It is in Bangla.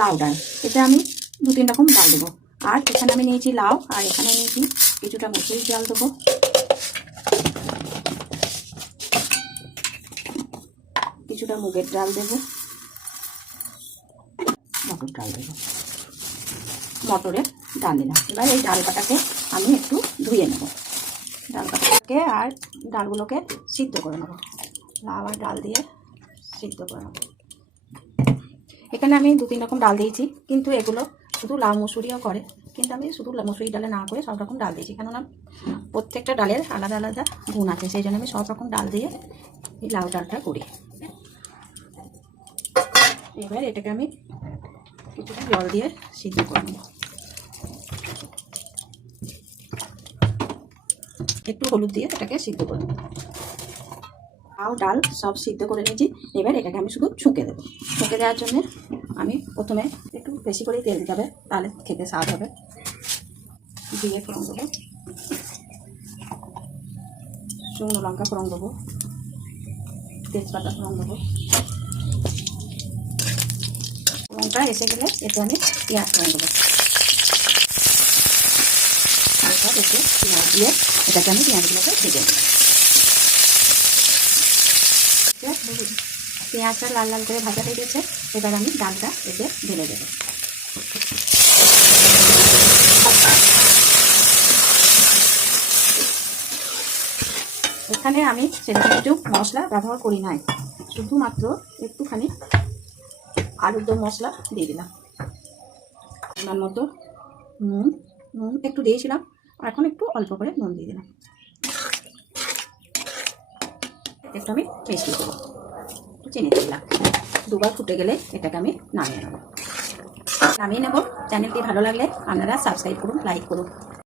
লাউ ডাল। এতে আমি 2-3 রকম ডাল দেবো। আর এখানে আমি নিয়েছি লাউ, আর এখানে নিয়েছি কিছুটা মসুরির ডাল দেবো, কিছুটা মুগের ডাল দেবো, মটর ডাল দেবো। মটরের ডাল দিলাম। এবার এই ডাল কাটাকে আমি একটু ধুয়ে নেব। ডাল কাটাকে আর ডালগুলোকে সিদ্ধ করে নেব। লাউ আর ডাল দিয়ে সিদ্ধ করে নেব। এখানে আমি 2-3 রকম ডাল দিয়েছি, কিন্তু এগুলো শুধু লাউ মুসুরিও করে, কিন্তু আমি শুধু মুসুরি ডালে না করে সব রকম ডাল দিয়েছি, কেননা প্রত্যেকটা ডালের আলাদা আলাদা গুণ আছে, সেই জন্য আমি সব রকম ডাল দিয়ে এই লাউ ডালটা করি। এবার এটাকে আমি কিছুটা জল দিয়ে সিদ্ধ করে নেব। একটু হলুদ দিয়ে এটাকে সিদ্ধ করে নেব। লাউ ডাল সব সিদ্ধ করে নিয়েছি। এবার এটাকে আমি শুধু ছুঁকে দেবো। ছুঁকে দেওয়ার জন্য আমি প্রথমে একটু বেশি করে তেল দিতে হবে, তাহলে খেতে স্বাদ হবে। দিয়ে ফোড়ন দেবো, শুকনো লঙ্কা ফোড়ন দেবো, তেজপাতা ফোড়ন দেবো। ফোড়নটা এসে গেলে এতে আমি পেঁয়াজ ফোড়ন দেবো। হালকা একটু পেঁয়াজ দিয়ে এটাকে আমি পেঁয়াজগুলোকে ভেজে নেব। পেঁয়াজটা লাল লাল করে ভাজা হয়ে গেছে। এবার আমি ডালটা এতে ঢেলে দেবো। এখানে আমি সেরকম কিছু মশলা ব্যবহার করি নাই, শুধুমাত্র একটুখানি আলুর দম মশলা দিয়ে দিলাম। পরিমাণ মতো নুন একটু দিয়েছিলাম, এখন একটু অল্প করে নুন দিয়ে দিলাম। একটু আমি মিষ্টি দেবো, একটু চিনি দিলাম। দুবার ফুটে গেলে এটাকে আমি নামিয়ে নেব। চ্যানেলটি ভালো লাগলে আপনারা সাবস্ক্রাইব করুন, লাইক করুন।